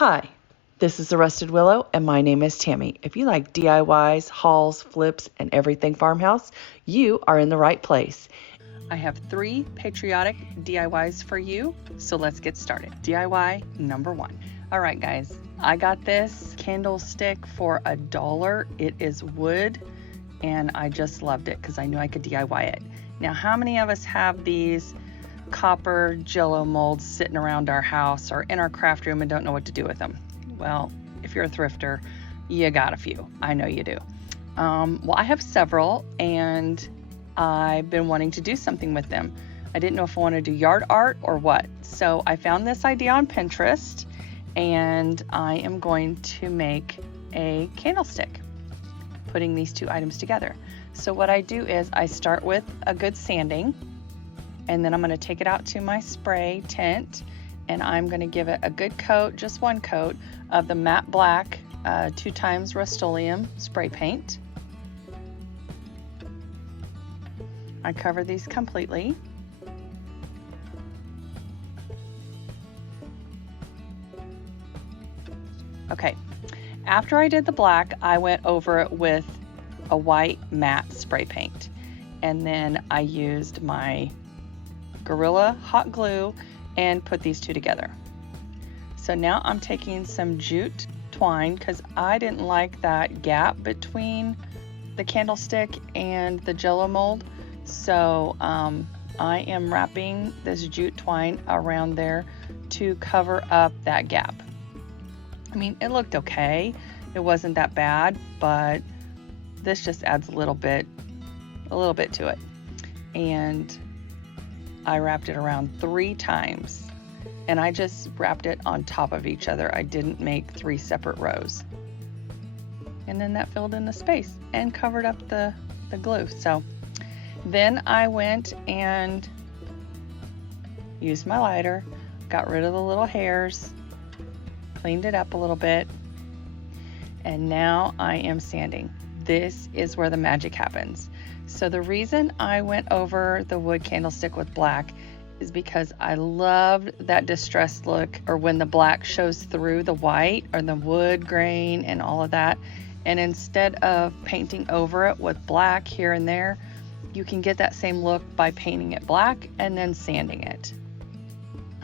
Hi, this is the Rusted Willow, and my name is Tammie. If you like DIYs, hauls, flips, and everything farmhouse, you are in the right place. I have 3 patriotic DIYs for you, so let's get started. DIY number 1. All right, guys, I got this candlestick for $1. It is wood, and I just loved it because I knew I could DIY it. Now, how many of us have these copper Jello molds sitting around our house or in our craft room and don't know what to do with them? Well, if you're a thrifter, you got a few. I know you do. Well, I have several, and I've been wanting to do something with them. I didn't know if I wanted to do yard art or what. So I found this idea on Pinterest, and I am going to make a candlestick, putting these 2 items together. So what I do is I start with a good sanding, and then I'm going to take it out to my spray tent, and I'm going to give it a good coat, just 1 coat, of the matte black 2 times Rust-Oleum spray paint. I cover these completely. Okay, after I did the black, I went over it with a white matte spray paint, and then I used my Gorilla hot glue and put these 2 together. So now I'm taking some jute twine because I didn't like that gap between the candlestick and the Jello mold. So I am wrapping this jute twine around there to cover up that gap. I mean, it looked okay. It wasn't that bad, but this just adds a little bit to it. And I wrapped it around 3 times, and I just wrapped it on top of each other. I didn't make 3 separate rows. And then that filled in the space and covered up the glue. So then I went and used my lighter, got rid of the little hairs, cleaned it up a little bit, and now I am sanding. This is where the magic happens. So the reason I went over the wood candlestick with black is because I loved that distressed look, or when the black shows through the white or the wood grain and all of that. And instead of painting over it with black here and there, you can get that same look by painting it black and then sanding it.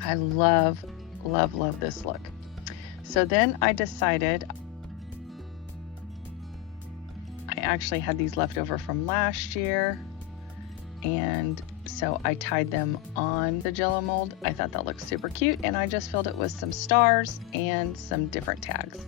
I love, love, love this look. So then I decided, I actually had these left over from last year, and so I tied them on the Jello mold. I thought that looked super cute, and I just filled it with some stars and some different tags.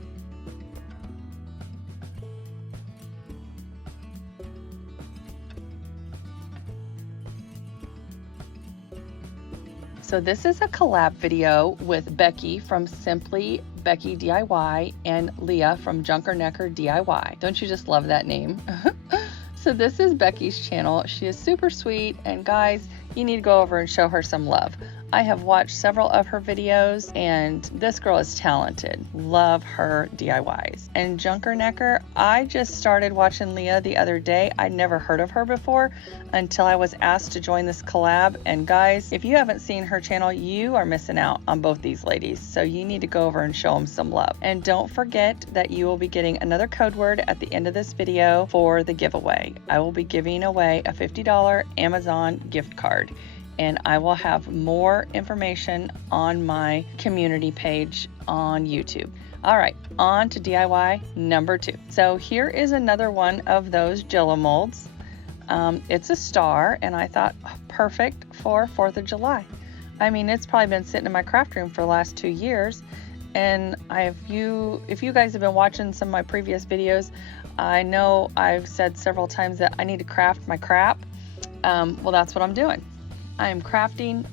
So this is a collab video with Becky from Simply Becky DIY and Leah from JunckerNecker DIY. Don't you just love that name? So this is Becky's channel. She is super sweet, and guys, you need to go over and show her some love. I have watched several of her videos, and this girl is talented. Love her DIYs. And JunckerNecker, I just started watching Leah the other day. I'd never heard of her before until I was asked to join this collab. And guys, if you haven't seen her channel, you are missing out on both these ladies. So you need to go over and show them some love. And don't forget that you will be getting another code word at the end of this video for the giveaway. I will be giving away a $50 Amazon gift card, and I will have more information on my community page on YouTube. All right, on to DIY number 2. So here is another one of those Jello molds. It's a star, and I thought perfect for 4th of July. I mean, it's probably been sitting in my craft room for the last 2 years, and if you guys have been watching some of my previous videos, I know I've said several times that I need to craft my crap. Well, that's what I'm doing. I am crafting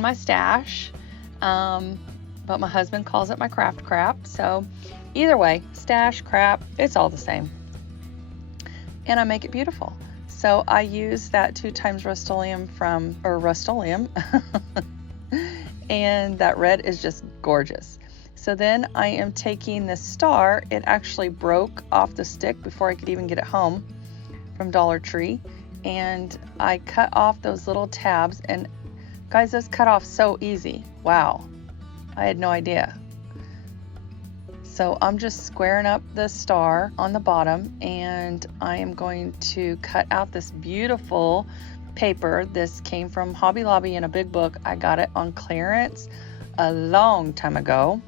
my stash, but my husband calls it my craft crap. So either way, stash, crap, it's all the same. And I make it beautiful. So I use that 2 times Rust-Oleum Rust-Oleum, and that red is just gorgeous. So then I am taking this star. It actually broke off the stick before I could even get it home from Dollar Tree. And I cut off those little tabs, and guys, this cut off so easy. Wow, I had no idea. So I'm just squaring up the star on the bottom, and I am going to cut out this beautiful paper. This came from Hobby Lobby in a big book. I got it on clearance a long time ago.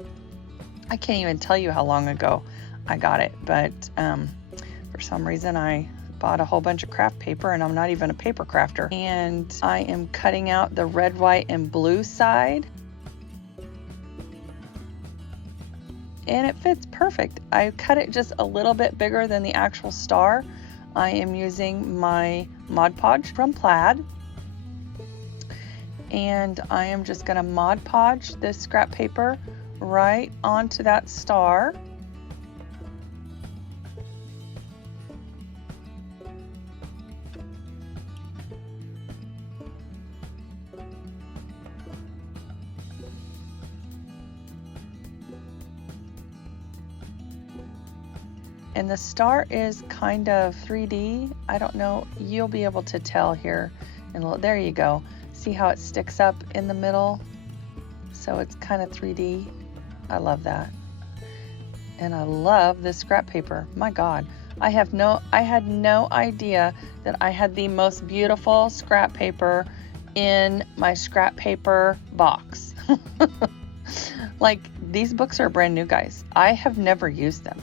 I can't even tell you how long ago I got it, but for some reason I bought a whole bunch of craft paper, and I'm not even a paper crafter. And I am cutting out the red, white, and blue side. And it fits perfect. I cut it just a little bit bigger than the actual star. I am using my Mod Podge from Plaid. And I am just gonna Mod Podge this scrap paper right onto that star. And the star is kind of 3D. I don't know, you'll be able to tell here. And there you go. See how it sticks up in the middle? So it's kind of 3D. I love that. And I love this scrap paper. My God, I had no idea that I had the most beautiful scrap paper in my scrap paper box. Like, these books are brand new, guys. I have never used them.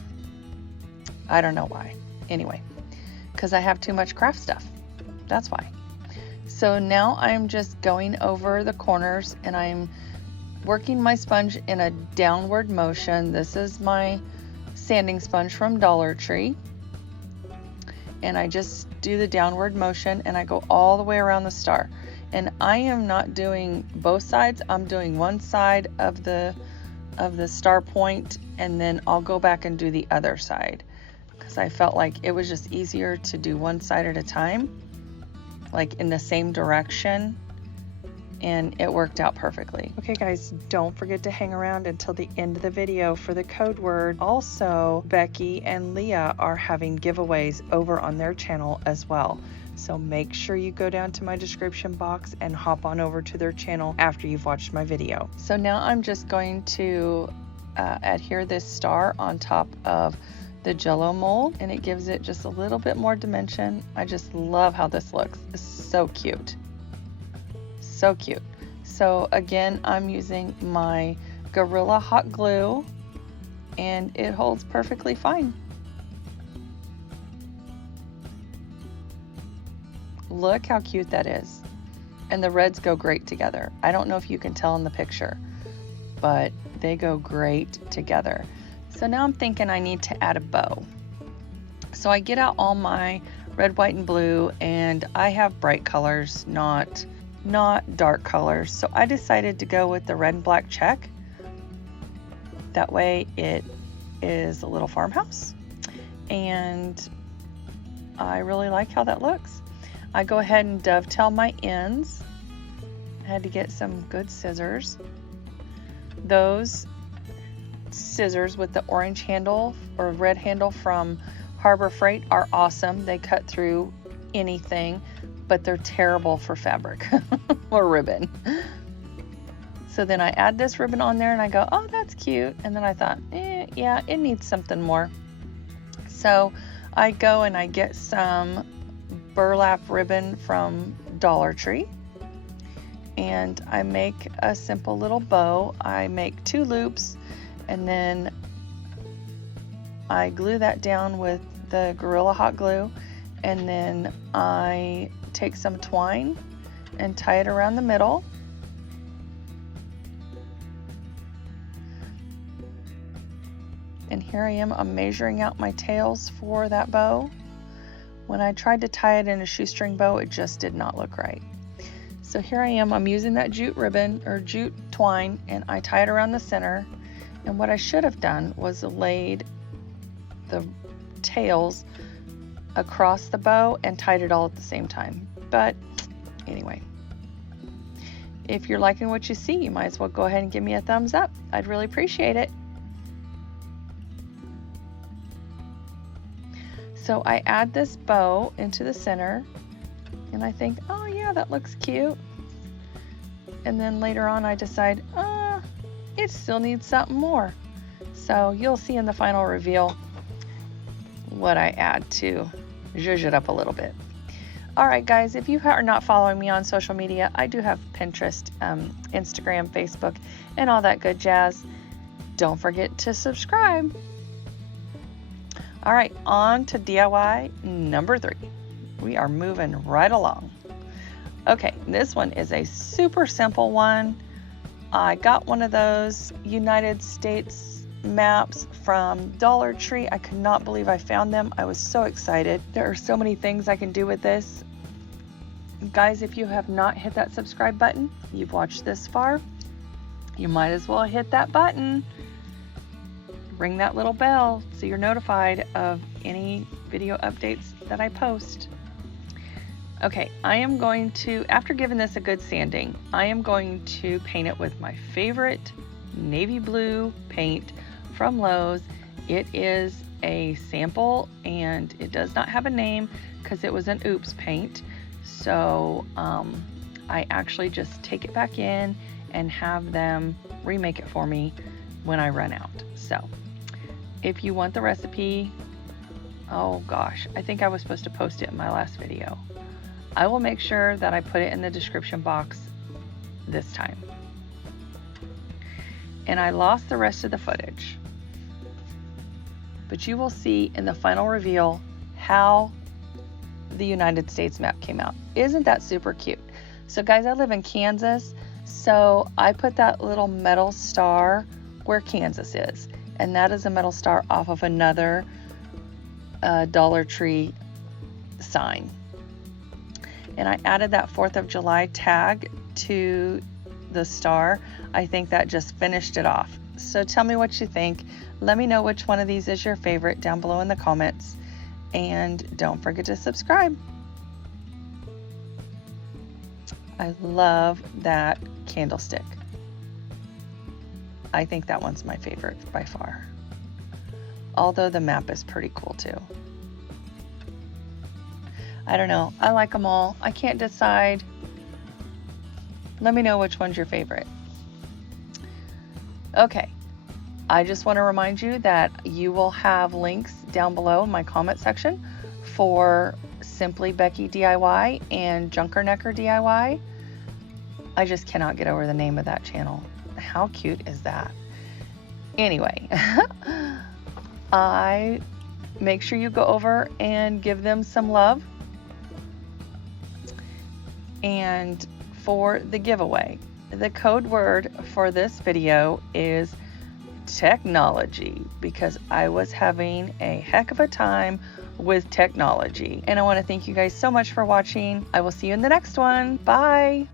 I don't know why. Anyway, because I have too much craft stuff. That's why. So now I'm just going over the corners, and I'm working my sponge in a downward motion. This is my sanding sponge from Dollar Tree. And I just do the downward motion, and I go all the way around the star. And I am not doing both sides. I'm doing one side of the star point, and then I'll go back and do the other side. Because I felt like it was just easier to do one side at a time, like in the same direction, and it worked out perfectly. Okay guys, don't forget to hang around until the end of the video for the code word. Also, Becky and Leah are having giveaways over on their channel as well. So make sure you go down to my description box and hop on over to their channel after you've watched my video. So now I'm just going to adhere this star on top of the Jello mold, and it gives it just a little bit more dimension. I just love how this looks. It's so cute. So cute. So again, I'm using my Gorilla hot glue, and it holds perfectly fine. Look how cute that is. And the reds go great together. I don't know if you can tell in the picture, but they go great together. So now I'm thinking I need to add a bow. So I get out all my red, white, and blue, and I have bright colors, not dark colors. So I decided to go with the red and black check. That way it is a little farmhouse, and I really like how that looks. I go ahead and dovetail my ends. I had to get some good scissors. Those scissors with the orange handle or red handle from Harbor Freight are awesome. They cut through anything, but they're terrible for fabric or ribbon. So then I add this ribbon on there, and I go, oh, that's cute. And then I thought, yeah, it needs something more. So I go and I get some burlap ribbon from Dollar Tree, and I make a simple little bow. I make 2 loops, and then I glue that down with the Gorilla hot glue, and then I take some twine and tie it around the middle. And here I am, I'm measuring out my tails for that bow. When I tried to tie it in a shoestring bow, it just did not look right. So here I am, I'm using that jute ribbon or jute twine, and I tie it around the center. And what I should have done was laid the tails across the bow and tied it all at the same time. But anyway, if you're liking what you see, you might as well go ahead and give me a thumbs up. I'd really appreciate it. So I add this bow into the center, and I think, oh yeah, that looks cute. And then later on I decide, it still needs something more. So you'll see in the final reveal what I add to zhuzh it up a little bit. All right, guys, if you are not following me on social media, I do have Pinterest, Instagram, Facebook, and all that good jazz. Don't forget to subscribe. All right, on to DIY number 3. We are moving right along. Okay, this one is a super simple one. I got one of those United States maps from Dollar Tree. I could not believe I found them. I was so excited. There are so many things I can do with this. Guys, if you have not hit that subscribe button, you've watched this far, you might as well hit that button. Ring that little bell so you're notified of any video updates that I post. Okay, I am going to, after giving this a good sanding, I am going to paint it with my favorite navy blue paint from Lowe's. It is a sample and it does not have a name because it was an oops paint. So I actually just take it back in and have them remake it for me when I run out. So if you want the recipe, oh gosh, I think I was supposed to post it in my last video. I will make sure that I put it in the description box this time. And I lost the rest of the footage, but you will see in the final reveal how the United States map came out. Isn't that super cute? So guys, I live in Kansas, so I put that little metal star where Kansas is, and that is a metal star off of another Dollar Tree sign. And I added that 4th of July tag to the star. I think that just finished it off. So tell me what you think. Let me know which one of these is your favorite down below in the comments. And don't forget to subscribe. I love that candlestick. I think that one's my favorite by far. Although the map is pretty cool too. I don't know. I like them all. I can't decide. Let me know which one's your favorite. Okay. I just want to remind you that you will have links down below in my comment section for Simply Becky DIY and JunckerNecker DIY. I just cannot get over the name of that channel. How cute is that? Anyway, I make sure you go over and give them some love. And for the giveaway, the code word for this video is technology, because I was having a heck of a time with technology. And I want to thank you guys so much for watching. I will see you in the next one. Bye.